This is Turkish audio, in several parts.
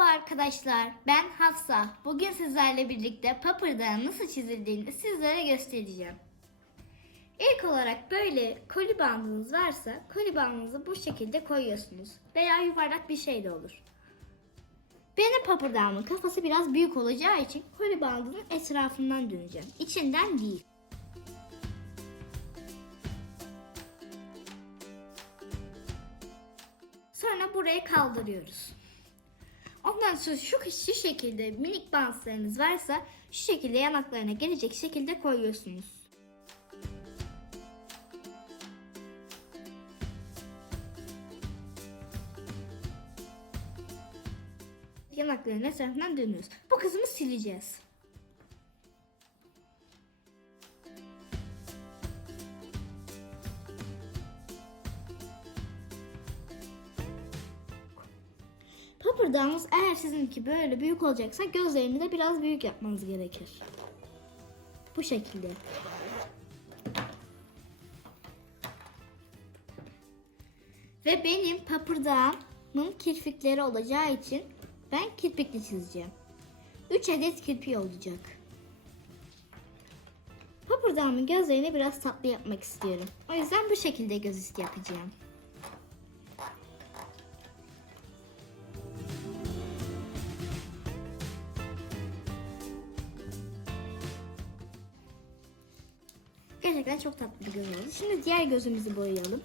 Merhaba arkadaşlar, ben Hafsa. Bugün sizlerle birlikte papırdağın nasıl çizildiğini sizlere göstereceğim. İlk olarak böyle koli bandınız varsa koli bandınızı bu şekilde koyuyorsunuz. Veya yuvarlak bir şey de olur. Benim papırdağımın kafası biraz büyük olacağı için koli bandının etrafından döneceğim. İçinden değil. Sonra buraya kaldırıyoruz. Ondan sonra şu, şu şekilde minik bantlarınız varsa şu şekilde yanaklarına gelecek şekilde koyuyorsunuz. Yanakların etrafından dönüyoruz. Bu kısmı sileceğiz. Papırdağımız eğer sizinki böyle büyük olacaksa gözlerini de biraz büyük yapmanız gerekir. Bu şekilde. Ve benim papırdağımın kirpikleri olacağı için ben kirpikli çizeceğim. 3 adet kirpi olacak. Papırdağımın gözlerini biraz tatlı yapmak istiyorum. O yüzden bu şekilde göz üstü yapacağım. Gerçekten çok tatlı bir göz oldu. Şimdi diğer gözümüzü boyayalım.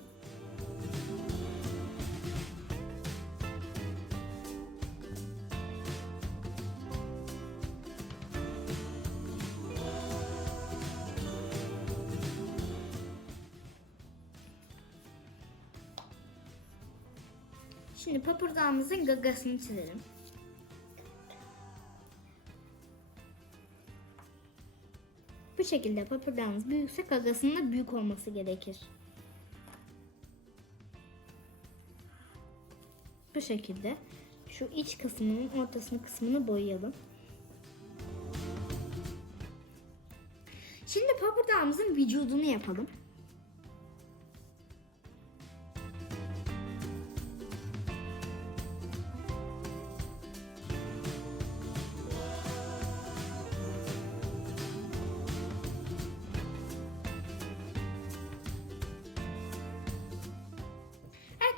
Şimdi papırdağımızın gagasını çizelim. Şekilde papırdağınız büyükse gagasının da büyük olması gerekir. Bu şekilde şu iç kısmının ortasını kısmını boyayalım. Şimdi papırdağımızın vücudunu yapalım.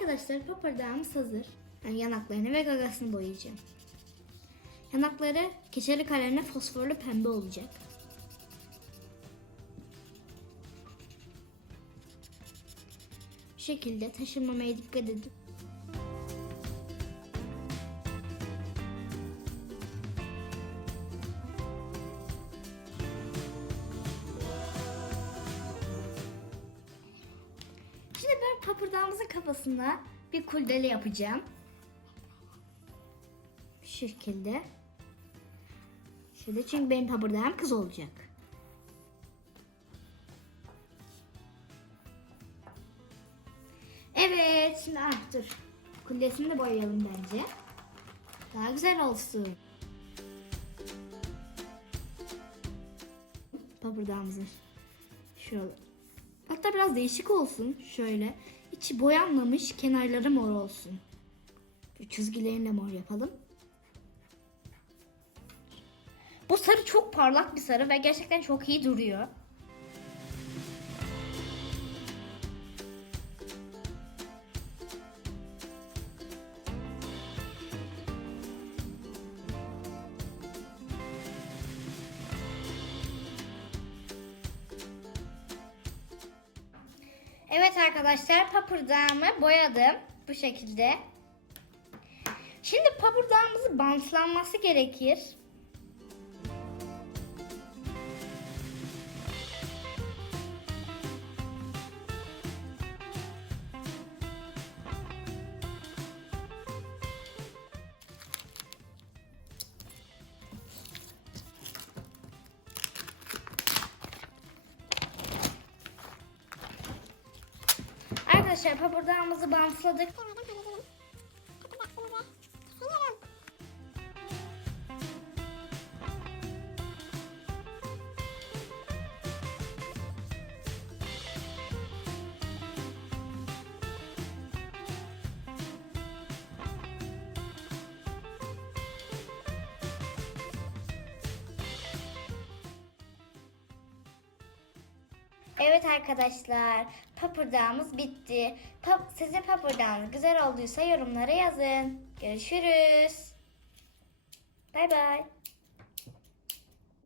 Arkadaşlar papırdağımız hazır. Yani yanaklarını ve gagasını boyayacağım. Yanakları keçeli kalemle fosforlu pembe olacak. Bu şekilde taşırmamaya dikkat edin. Papırdağımızın kafasına bir kurdele yapacağım. Bu şekilde. Şöyle çünkü benim papırdağım kız olacak. Evet şimdi ah dur. Kullesini de boyayalım bence. Daha güzel olsun. Papırdağımızın şöyle Hatta biraz değişik olsun. Şöyle. İçi boyanmamış, kenarları mor olsun. Çizgilerini de mor yapalım. Bu sarı çok parlak bir sarı ve gerçekten çok iyi duruyor. Evet arkadaşlar papırdağımı boyadım bu şekilde. Şimdi papırdağımızı bantlanması gerekir. Arkadaşlar papırdağımızı bantladık. Evet arkadaşlar papırdağımız bitti. Pa- sizin papırdağınız güzel olduysa yorumlara yazın. Görüşürüz. Bay bay.